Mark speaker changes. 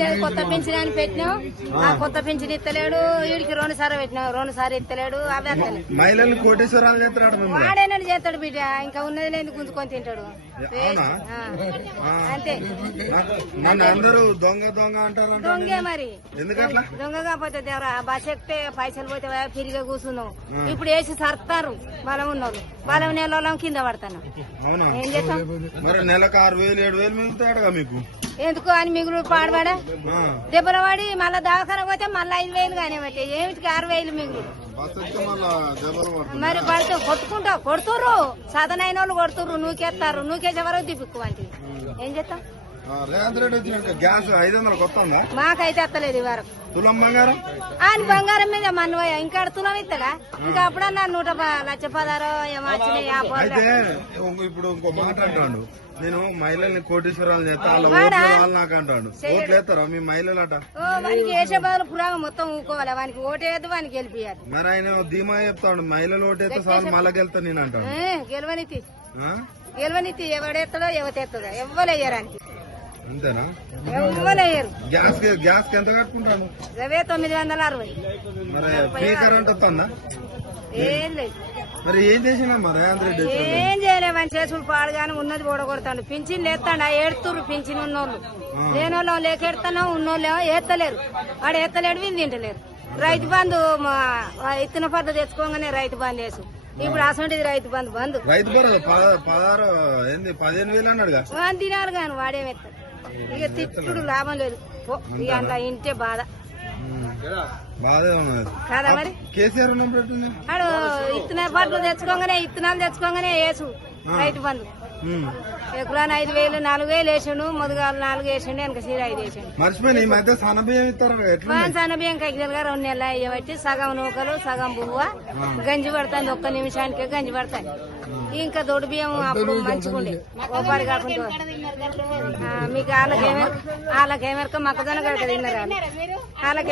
Speaker 1: లేదు కొత్త పింఛన్ అని పెట్టినాం ఆ కొత్త పింఛన్ ఇస్తలేడు వీడికి రెండు సార్లు పెట్టినాం రెండు సార్లు ఇస్తలేడు అవి
Speaker 2: మహిళలు కోటేశ్వరాలు చేస్తాడు
Speaker 1: చేస్తాడు బిడ్డ ఇంకా ఉన్నది లేదు గుంజుకొని తింటాడు. అంతే.
Speaker 2: అందరూ దొంగ దొంగ అంటారంట
Speaker 1: దొంగే మరి. దొంగ కాకపోతే దేవరా బస్ ఎక్కితే పైసలు పోతే ఫ్రీగా కూర్చున్నాం. ఇప్పుడు వేసి సర్తారు బలం ఉన్నోళ్ళు. బలం నెలలో కింద పడతాను. ఏం చేస్తాం?
Speaker 2: మరి నెలకు ఆరు వేలు ఏడు వేలు మిగులుతాడుగా మీకు?
Speaker 1: ఎందుకు అని మిగులు పాడబడా. దెబ్బలు పడి మళ్ళా దవాఖాన పోతే మళ్ళీ ఐదు వేలు కానీ బట్టి ఏమిటికి ఆరు వేలు మిగులు? మరి పడితే కొట్టుకుంటావు కొడుతుర్రు. సాధనైన వాళ్ళు కొడుతుర్రు నూకేస్తారు నూకేసే వరకు దిప్పుకు వంటి ఏం చేస్తాం?
Speaker 2: రేవంత్ రెడ్డి వచ్చినాక గ్యాస్ ఐదు వందలు కొత్తందా
Speaker 1: మాకైతే ఎత్తలేదు ఈ వరకు
Speaker 2: తులం బంగారం?
Speaker 1: ఆయన బంగారం మీద మన్వయ ఇంకా తులం ఇస్తాడా ఇంకా అప్పుడన్నా నూట లక్ష పదారో.
Speaker 2: అయితే ఇప్పుడు ఇంకో మాట అంటాడు. నేను మహిళల్ని కోటేశ్వరాలు చేస్తా వాళ్ళ నాకు అంటాడు. ఓట్లు వేస్తారా మీ మహిళలు అట
Speaker 1: వానికి వేసే బదులు పురాగం మొత్తం ఊకోవాలి వానికి ఓటేయద్దు వానికి గెలిపియాలి.
Speaker 2: మరి ఆయన ధీమా చెప్తాడు మహిళలు ఓటేస్తే చాలు మళ్ళా గెలుతా నేను అంటాడు.
Speaker 1: గెలవనితి.
Speaker 2: ఆ?
Speaker 1: గెలవనితి ఎవడెత్తడో ఎవతెత్తదో ఎవ్వలేయరానికి
Speaker 2: అంతేనా?
Speaker 1: ఎవ్వలేయరు
Speaker 2: గ్యాస్కి గ్యాస్కి ఎంత కట్టుకుంటాను
Speaker 1: అవే తొమ్మిది వందల అరవై.
Speaker 2: మరి ఫ్రీ కరెంట్ వస్తుందా?
Speaker 1: ఏం లేదు.
Speaker 2: మరి ఏం చేసినమ్మా రేవంత్ రెడ్డి?
Speaker 1: ఏం చేయలేమని చేసులు పాడుగానే ఉన్నది ఓడగొడతాడు పింఛన్ లేస్తాడు ఏడుతుర్రు పింఛన్ ఉన్నోళ్ళు. లేనోళ్ళం లేకెడతానో ఉన్నోళ్ళేమో ఏత్తలేరు. వాడు ఏత్తలేడు వీళ్ళు తింటలేరు. రైతు బంధు మా ఇత్తన పద్ధతి తెచ్చుకోగానే రైతు బంధు వేసు. ఇప్పుడు అసంటిది రైతు బంధు బంధు.
Speaker 2: రైతు పద- పదహారు పదిహేను వేలు అన్నాడుగా?
Speaker 1: వాని తినాలి కానీ వాడేమెత్తాడు ఇక తిట్టుడు లాభం లేదు. పో, ఇక అంత ఇంటే బాధ. కాదా మరి?
Speaker 2: కేసీఆర్ ఉన్నప్పుడు ఎట్టుంది
Speaker 1: వాడు ఇత్తన పట్లు తెచ్చుకోగానే ఇత్తనాలు తెచ్చుకోగానే వేసు. రైతు బంధు
Speaker 2: ఉమ్.
Speaker 1: ఎకరాన్ని ఐదు వేలు నాలుగు వేలు వేసిండు ముదుగాలు నాలుగు వేసిండు వెనక సీర ఐదు వేసిండు.
Speaker 2: మర్చిపోయిన ఈ మధ్య సన్నబియ్యం ఇస్తారు ఎట్లా
Speaker 1: మాన్సాన బియ్యం కైకిలుగా రెండు నెలలు అయ్యబట్టి సగం నూకలు సగం బువ్వ గంజి పడుతుంది ఒక్క నిమిషానికి గంజి పడతాయి ఇంకా దొడ్డు బియ్యం అప్పుడు మంచిగుండే. ఓపాడి కాకుండా ఆ, మీకు వాళ్ళకేమే వాళ్ళకేమెరక మొక్కజొన్న కడక తిన్నారు? వాళ్ళు. వాళ్ళకి